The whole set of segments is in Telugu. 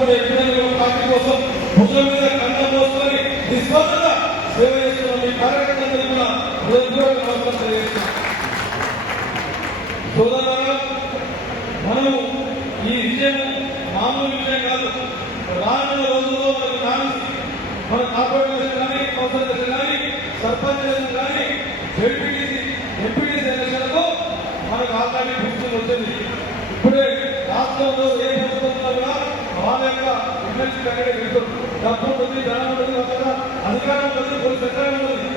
కష్టపడే పార్టీ కోసం భుజం మీద కంట మోసుకొని నిస్వార్థంగా సేవ చేస్తున్న మీ కార్యకర్తలందరూ కూడా హృదయపూర్వక నమస్కారం తెలియజేస్తున్నాం. సోదరులారా, మనం ఈ విజయం మామూలు విజయం కాదు. రానున్న రోజుల్లో మన కార్పొరేషన్ కానీ కౌన్సిలర్ కానీ సర్పంచ్ కానీ జడ్పీటీసీ ఎంపీటీసీ ఎలక్షన్లకు మనకు ఆల్రెడీ గుర్తులు వచ్చింది. ఇప్పుడే రాష్ట్రంలో ఏ ప్రభుత్వంలో కూడా వాళ్ళ యొక్క ఎమ్మెల్సీ కంటే వెళ్తారు. డబ్బు ఉంటుంది, ధనం ఉంటుంది, అధికారం ఉంటుంది, పోలీసు అధికారం ఉంటుంది.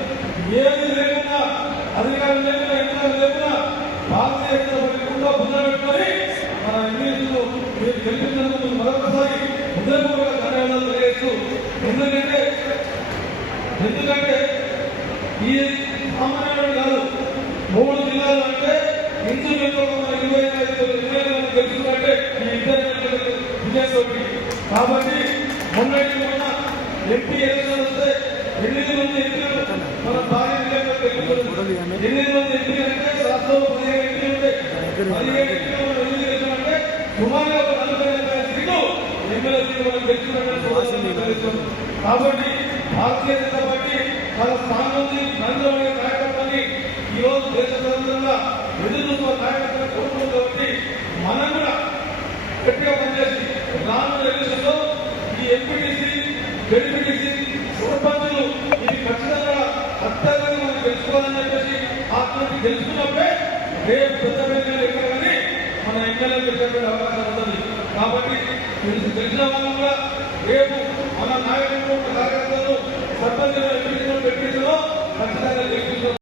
ఏది లేకుండా అధికారం లేకుండా ఎన్నికలు లేకుండా భారతీయ జనతా బుద్ధం పెట్టుకొని మన ఎమ్మెల్యేలు మీరు గెలిపినందుకు మరొకసారి హృదయపూర్వక ధన్యవాదాలు తెలియజేస్తూ, ఎందుకంటే ఈ సామాన్యుడు కాదు. 3 జిల్లాలు అంటే ఇంచుమించు 25 ఎమ్మెల్యేలను గెలుచుకుంటే ఈ ఇద్దరు విజయతోటి. కాబట్టి మొన్న ఎంపీ ఎలక్షన్ వస్తే 8 మంది ఎంపీలు మన భారీ విజయంగా తెలుస్తుంది. 8 మంది ఎంపీలు అంటే రాష్ట్రంలో 15 ఎంపీలు ఉంటాయి. 15 ఎంపీలు మనం ఎందుకు గెలిచామంటే సుమారుగా 40 సీట్లు ఎమ్మెల్యే సీట్లు మనం గెలుచుకున్నాం. కాబట్టి భారతీయ జనతా పార్టీ చాలా స్థానం ఉంది. నరేంద్ర కార్యకర్తని ఈ రోజు దేశవ్యాప్తంగా ఎదురు చూస్తున్న కార్యకర్తలు కోరుతుంది. కాబట్టి మనం కూడా గట్టిగా పనిచేసి రానున్న ఎలక్షన్ లో ఈ ఎంపీటీసీ జడ్పీటీసీ సర్పంచులు ఇది ఖచ్చితంగా అత్యధికంగా మనం తెలుసుకోవాలని చెప్పేసి ఆత్మహత్య తెలుసుకున్నప్పుడే రేపు పెద్ద ఎక్కడ కానీ మన ఎమ్మెల్యే గెలిచేటువంటి అవకాశం ఉంటుంది. కాబట్టి తెలిసిన వాళ్ళు కూడా రేపు మన నాయకులు కార్యకర్తలు సర్పంచులు ఎంపీటీలో ఖచ్చితంగా గెలిపించారు.